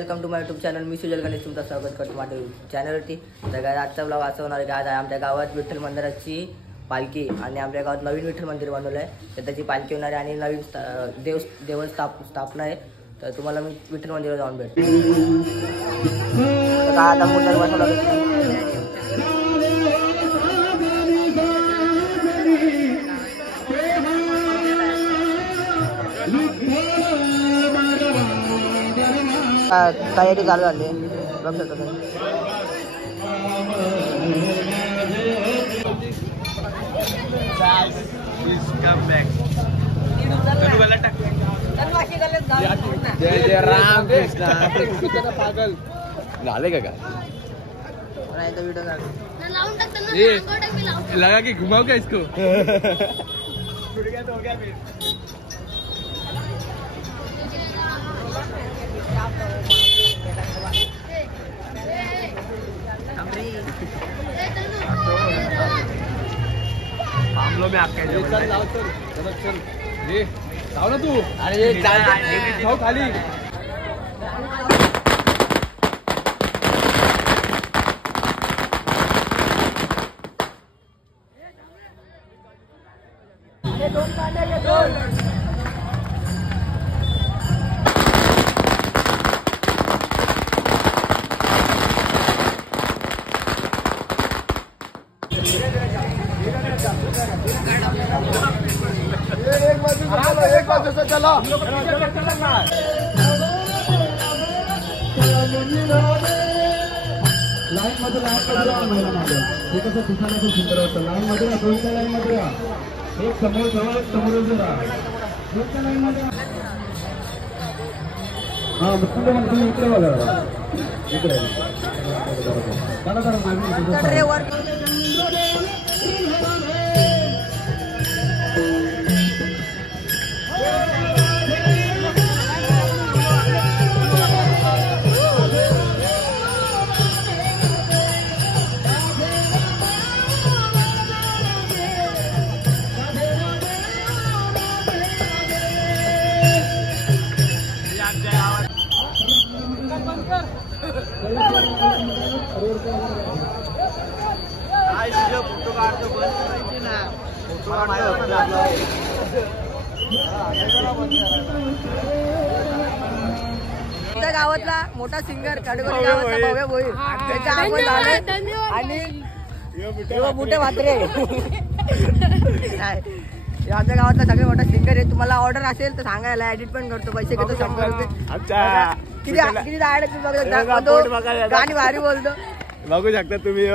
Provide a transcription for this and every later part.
Welcome to my YouTube channel. मी सुजल गणेश तुमचं स्वागत करतो माझ्या चॅनलवरती. तर काय आजचा ब्लॉग असा होणार आहे की आज आमच्या गावात विठ्ठल मंदिराची पालखी आणि आपल्या गावात नवीन विठ्ठल मंदिर बनवलं आहे. तर त्याची पालखी होणार आहे आणि नवीन स्थापना आहे. तर तुम्हाला मी विठ्ठल मंदिरात जाऊन भेटतो. तर काय आता मोठा बसवला तयारी चालू झाली बघू शकता तुम्ही. पागल झाले का नाही तो व्हिडिओ लगा कि घुमाओ क्या इसको. हम लोग में आपके चल ये जाओ ना तू. अरे जाओ खाली. एक बाजू से चलो. लाईन मध्ये ते कसं दिसायला खूप सुंदर होतं. लाईन मध्ये दोनच्या लाईन मध्ये एक समोर जवळ एक समोर दोनच्या लाईन मध्ये. हा मुख्य तुम्ही इकडे बघा इकडे चला जरा फोटो काढतो बंद करायचे ना. आमच्या गावातला मोठा सिंगर कडगोली गावातला भव्य भोईर त्याच्या आपण झाले आणि मोठे मात्रे आमच्या गावातला सगळे मोठा सिंगर आहे. तुम्हाला ऑर्डर असेल तर सांगायला एडिट पण करतो. पैसे घेतो 100 रुपये. किती आहे तुम्ही बघू गाणी भारी बोलतो बघू शकता तुम्ही.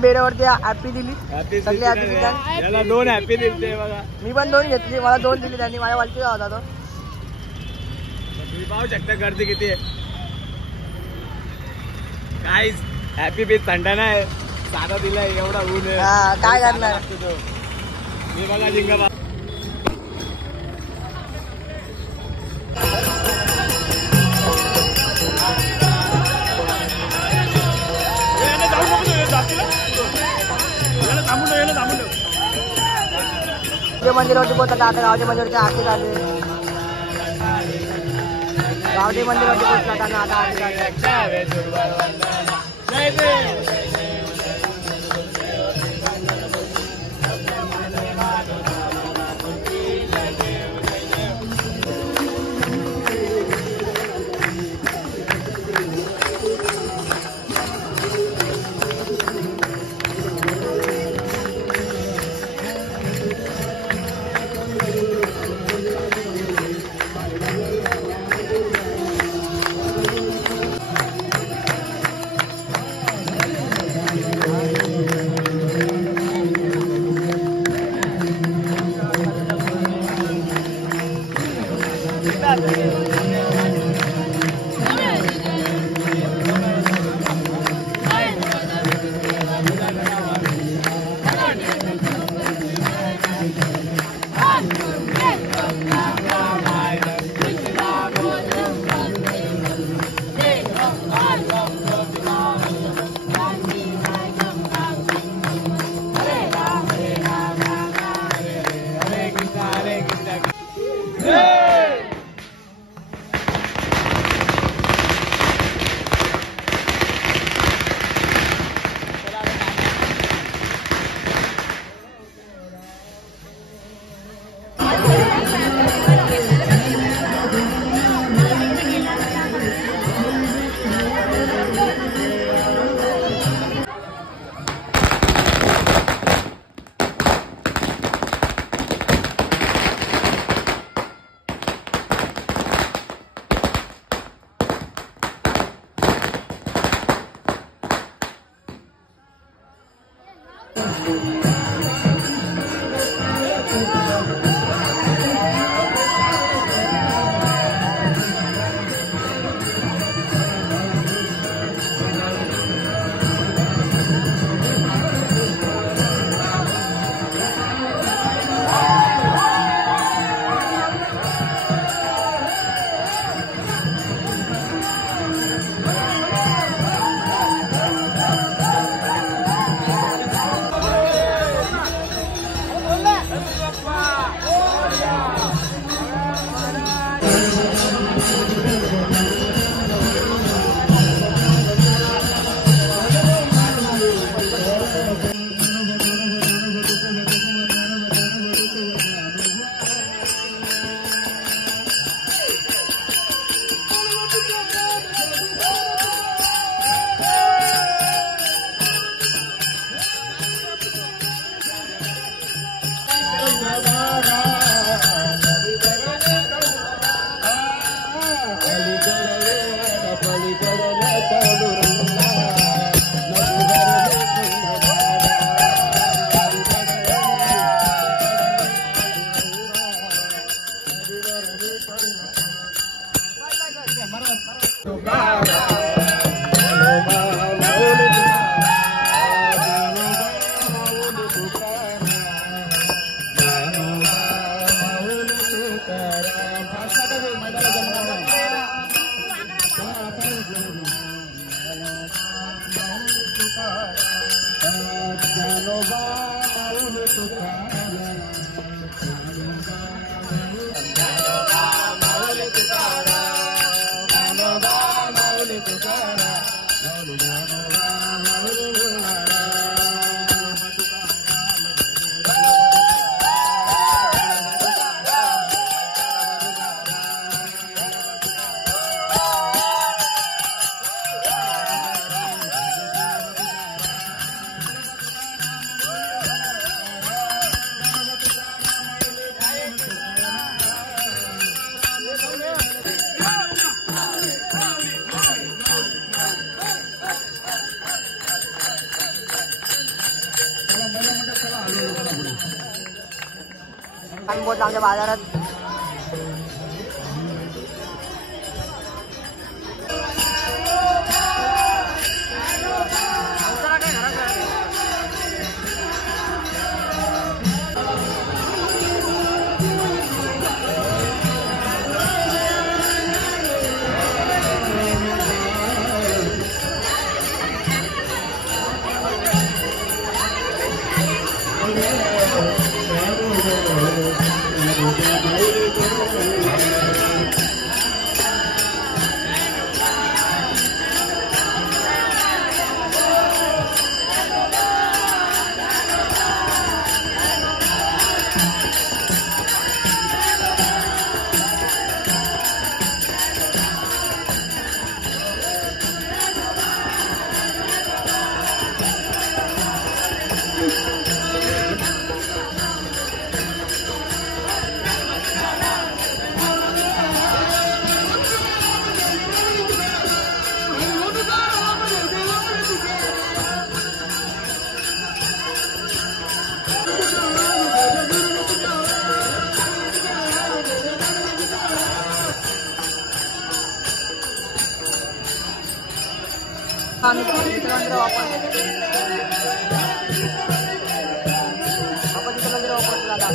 बेड्यावरती हॅपी दिली सगळे हॅपी दिली. 2 हॅपी दिले बघा. मी पण 2 घेतली. मला 2 दिली त्यांनी. माझ्या वालकी होता तो. तुम्ही पाहू शकता गर्दी किती आहे. काय हॅपी बीच थंडा नाही साधा दिलाय एवढा ऊन आहे. काय करणार मी बघा जिंगा मंदिरावरती पोहोचतात. आता गावच्या मंदिराची आरती झाली. गावठी मंदिरावरती पोहोचतात आणि आता आरती झाली. आम्ही पोहोचलो आमच्या बाजारात. आम्ही चित्रमंदिर वापर आपण चित्रमंदिर वापरतो दादा.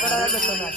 थोडा वेळ भेटतो ना.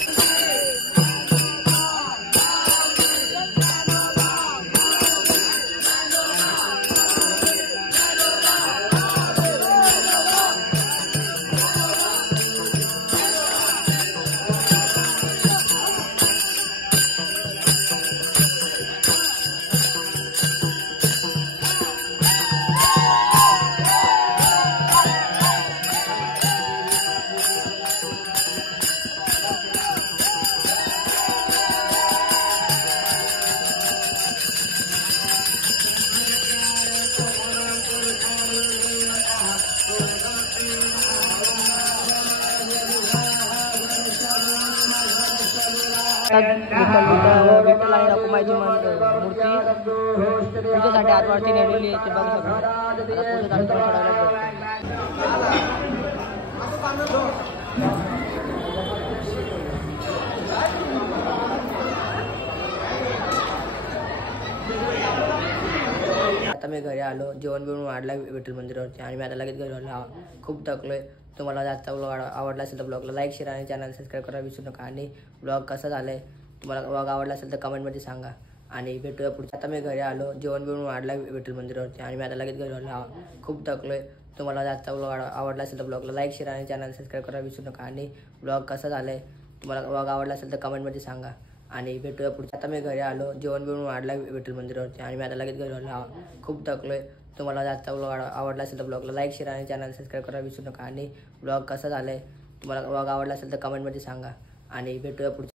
विठ्ठल आणि रखुमाईची मूर्ती पूजेसाठी आतवरती नेलेली आहे ते बघू शकतो. आता पूजेत आम्ही थोड्या वेळात आता मी घरी आलो, जेवण बिवून वाढला विठ्ठल मंदिरावरती आणि मी आता लगेच घरी आलो. खूप थकलोय. तुम्हाला आजचा ब्लॉग आवडला असेल तर ब्लॉगला लाईक शेअर आणि चॅनल सबस्क्राईब करायला विसरू नका. आणि ब्लॉग कसा झालाय तुम्हाला ब्लॉग आवडला असेल तर कमेंटमध्ये सांगा आणि भेटूया पुढच्या. आता मी घरी आलो, जेवण बिवून वाढला विठ्ठल मंदिरावरती आणि मी आता लगेच घरी आलो. खूप थकलोय. तुम्हाला आजचा ब्लॉग आवडला असेल तर ब्लॉगला लाईक शेअर आणि चॅनल सबस्क्राईब करायला विसरू नका. आणि ब्लॉग कसा झालाय तुम्हाला ब्लॉग आवडला असेल तर कमेंटमध्ये सांगा आणि भेटूया पुढच्या. आता मी घरी आलो, जेवण बिवून वाढला विठ्ठल मंदिरावरती आणि मी आता लगेच घरी आलो. खूप थकलोय. तुम्हाला आजचा ब्लॉग आवडला असेल तर ब्लॉगला लाईक शेअर आणि चॅनल सबस्क्राईब करायला विसरू नका. आणि ब्लॉग कसा झालाय तुम्हाला ब्लॉग आवडला असेल तर कमेंटमध्ये सांगा आणि भेटूया पुढच्या.